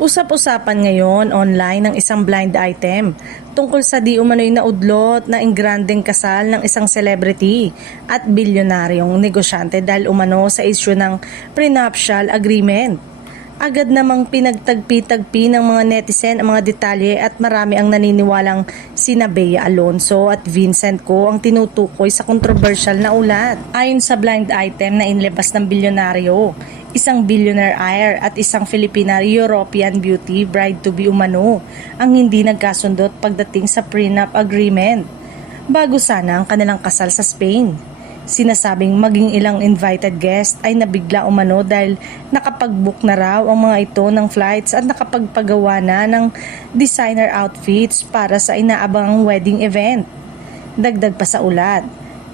Usap-usapan ngayon online ng isang blind item tungkol sa di umano'y naudlot na ingrandeng kasal ng isang celebrity at bilyonaryong negosyante dahil umano sa issue ng prenuptial agreement. Agad namang pinagtagpi-tagpi ng mga netizen ang mga detalye at marami ang naniniwalang sina Bea Alonzo at Vincent Co ang tinutukoy sa controversial na ulat. Ayon sa blind item na inilabas ng bilyonaryo, isang billionaire heir at isang Filipina European beauty bride-to-be umano ang hindi nagkasundot pagdating sa prenup agreement bago sana ang kanilang kasal sa Spain. Sinasabing maging ilang invited guest ay nabigla umano dahil nakapag-book na raw ang mga ito ng flights at nakapagpagawa na ng designer outfits para sa inaabangang wedding event. Dagdag pa sa ulat,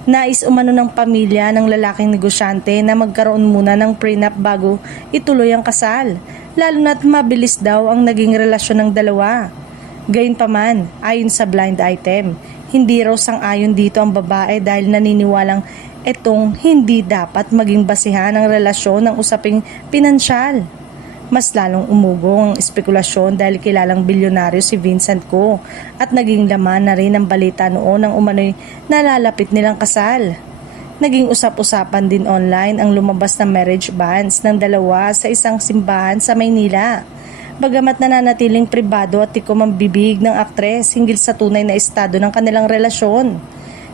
nais umano ng pamilya ng lalaking negosyante na magkaroon muna ng prenup bago ituloy ang kasal, lalo na't mabilis daw ang naging relasyon ng dalawa. Gayunpaman, ayon sa blind item, hindi raw sang-ayon dito ang babae dahil naniniwalang itong hindi dapat maging basihan ng relasyon ng usaping pinansyal. Mas lalong umugong ang espekulasyon dahil kilalang bilyonaryo si Vincent Co at naging laman na rin ang balita noon ng umano'y nalalapit nilang kasal. Naging usap-usapan din online ang lumabas na marriage banns ng dalawa sa isang simbahan sa Maynila. Bagamat nananatiling pribado at tikom ang bibig ng aktres hinggil sa tunay na estado ng kanilang relasyon.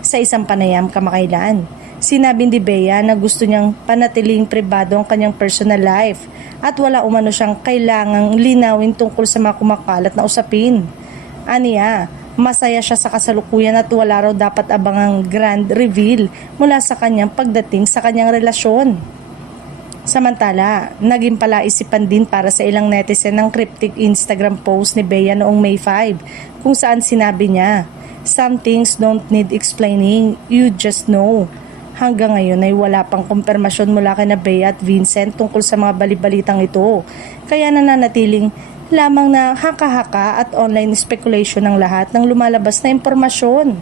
Sa isang panayam kamakailan, sinabi ni Bea na gusto niyang panatiling pribado ang kanyang personal life at wala umano siyang kailangang linawin tungkol sa mga kumakalat na usapin. Aniya, masaya siya sa kasalukuyan at wala raw dapat abangang grand reveal mula sa kanyang pagdating sa kanyang relasyon. Samantala, naging palaisipan din para sa ilang netizen ng cryptic Instagram post ni Bea noong May 5 kung saan sinabi niya, "Some things don't need explaining, you just know." Hanggang ngayon ay wala pang kumpirmasyon mula kina Bea at Vincent tungkol sa mga balibalitang ito, kaya nananatiling lamang na haka-haka at online speculation ng lahat ng lumalabas na impormasyon.